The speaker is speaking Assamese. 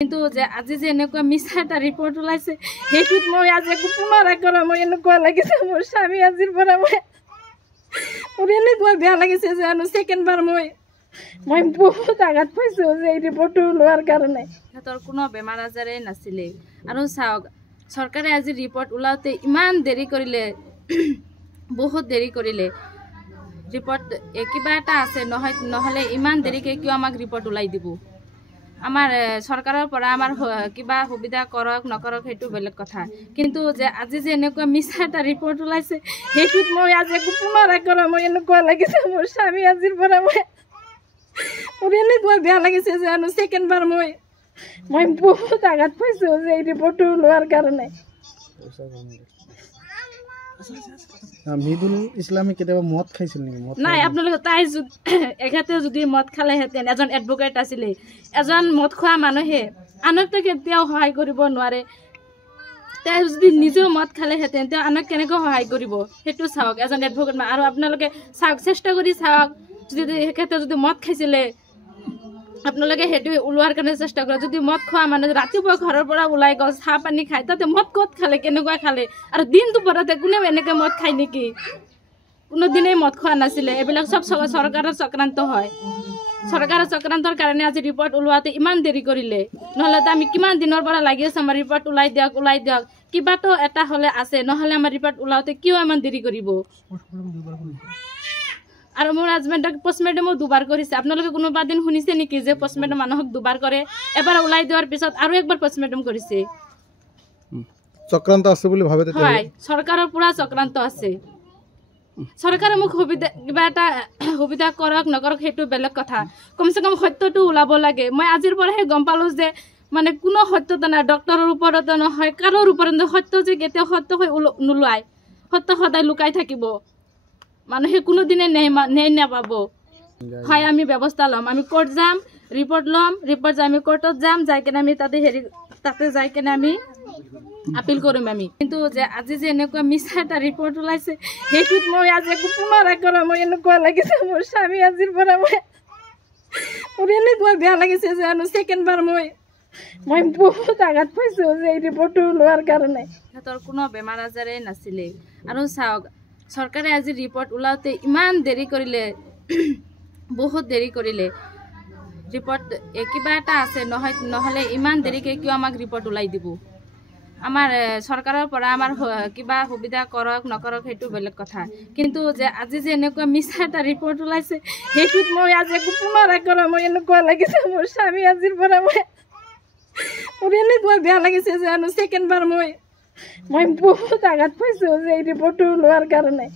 কিন্তু যে আজি যে এনেকুৱা মিছা এটা ৰিপৰ্ট ওলাইছে সেইটোত মই আজি একো পুনৰ কৰা মই এনেকুৱা লাগিছে মোৰ স্বামী আজিৰ পৰা মই এনেকুৱা বেয়া লাগিছে যে ছেকেণ্ড বাৰ মই বহুত আঘাত পাইছোঁ যে এই ৰিপৰ্টটো ওলোৱাৰ কাৰণে। সিহঁতৰ কোনো বেমাৰ আজাৰেই নাছিলে আৰু চাওক চৰকাৰে আজি ৰিপৰ্ট ওলাওঁতে ইমান দেৰি কৰিলে বহুত দেৰি কৰিলে ৰিপৰ্ট কিবা এটা আছে নহ'লে ইমান দেৰিকৈ কিয় আমাক ৰিপৰ্ট ওলাই দিব। আমাৰ চৰকাৰৰ পৰা আমাৰ কিবা সুবিধা কৰক নকৰক সেইটো বেলেগ কথা, কিন্তু যে আজি যে এনেকুৱা মিছা এটা ৰিপৰ্ট ওলাইছে সেইটোত মই আজি একো পুনৰ কৰা মই এনেকুৱা লাগিছে মোৰ স্বামী আজিৰ পৰা মই এনেকুৱা বেয়া লাগিছে যে ছেকেণ্ড বাৰ মই বহুত আঘাত পাইছোঁ যে এই ৰিপৰ্টটো ওলোৱাৰ কাৰণে। মৃদুল ইছলামে কেতিয়াবা মদ খাইছিল নেকি? নাই, আপোনালোকে তাই এখেতে যদি মদ খালেহেঁতেন, এজন এডভকেট আছিলে, এজন মদ খোৱা মানুহে আনকতো কেতিয়াও সহায় কৰিব নোৱাৰে। তাই যদি নিজেও মদ খালেহেঁতেন তেওঁ আনক কেনেকৈ সহায় কৰিব সেইটো চাওক, এজন এডভকেট। আৰু আপোনালোকে চাওক, চেষ্টা কৰি চাওক, যদি এখেতে যদি মদ খাইছিলে আপোনালোকে সেইটো ওলোৱাৰ কাৰণে চেষ্টা কৰে। যদি মদ খোৱা মানুহ ৰাতিপুৱা ঘৰৰ পৰা ওলাই গ'ল, চাহ পানী খায়, তাতে মদ ক'ত খালে, কেনেকুৱা খালে? আৰু দিনটো পৰতে কোনেও এনেকৈ মদ খায় নেকি? কোনোদিনেই মদ খোৱা নাছিলে। এইবিলাক চব চৰকাৰৰ চক্ৰান্ত হয়। চৰকাৰৰ চক্ৰান্তৰ কাৰণে আজি ৰিপৰ্ট ওলোৱাতে ইমান দেৰি কৰিলে, নহ'লেতো আমি কিমান দিনৰ পৰা লাগি আছোঁ আমাৰ ৰিপৰ্ট ওলাই দিয়ক। কিবাতো এটা হ'লে আছে, নহ'লে আমাৰ ৰিপৰ্ট ওলাওঁতে কিয় ইমান দেৰি কৰিব? আৰু মোৰ হাজবেণ্ডক পষ্টমেৰ্টেমো দুবাৰ কৰিছে। আপোনালোকে কোনোবা দিন শুনিছে নেকি যে পষ্টমেৰ্টেম মানুহক দুবাৰ কৰে? এবাৰ ওলাই দিয়াৰ পিছত আৰু একবাৰ পষ্টমেৰ্টেম কৰিছে। চক্ৰান্ত আছে বুলি ভাবে? হয়, চৰকাৰৰ পুৰা চক্ৰান্ত আছে। চৰকাৰে মোক কিবা এটা সুবিধা কৰক নকৰক সেইটো বেলেগ কথা, কমচে কম সত্যটো ওলাব লাগে। মই আজিৰ পৰাহে গম পালোঁ যে মানে কোনো সত্যতা নাই, ডক্টৰৰ ওপৰতো নহয়, কাৰোৰ ওপৰত নহয়। সত্য যে কেতিয়াও সত্য হৈ নোলোৱাই, সত্য সদায় লুকাই থাকিব। মানুহে কোনোদিনে ন্যায় নাপাব। হয়, আমি ব্যৱস্থা ল'ম, আমি কোৰ্ট যাম, ৰিপৰ্ট ল'ম, ৰিপৰ্ট যাই আমি কোৰ্টত যাম, যাই কিনে আমি তাতে যাই কিনে আমি আপিল কৰিম আমি। কিন্তু যে আজি যে এনেকুৱা মিছা এটা ৰিপৰ্ট ওলাইছে সেইটোত মই আজি একো পুনৰ কৰা মই এনেকুৱা লাগিছে মোৰ স্বামী আজিৰ পৰা মই এনেকুৱা বেয়া লাগিছে যে ছেকেণ্ড বাৰ মই বহুত আঘাত পাইছোঁ যে এই ৰিপৰ্টটো ওলোৱাৰ কাৰণে। সিহঁতৰ কোনো বেমাৰ আজাৰেই নাছিলে আৰু চাওক চৰকাৰে আজি ৰিপৰ্ট ওলাওঁতে ইমান দেৰি কৰিলে বহুত দেৰি কৰিলে ৰিপৰ্ট কিবা এটা আছে নহ'লে ইমান দেৰিকৈ কিয় আমাক ৰিপৰ্ট ওলাই দিব। আমাৰ চৰকাৰৰ পৰা আমাৰ কিবা সুবিধা কৰক নকৰক সেইটো বেলেগ কথা, কিন্তু যে আজি যে এনেকুৱা মিছা এটা ৰিপৰ্ট ওলাইছে সেইটোত মই আজি একো পুনৰ কৰা মই এনেকুৱা লাগিছে মোৰ স্বামী আজিৰ পৰা মই এনেকুৱা বেয়া লাগিছে যে ছেকেণ্ড বাৰ মই বহুত আঘাত পাইছোঁ যে এই ৰিপৰ্টটো ওলোৱাৰ কাৰণে।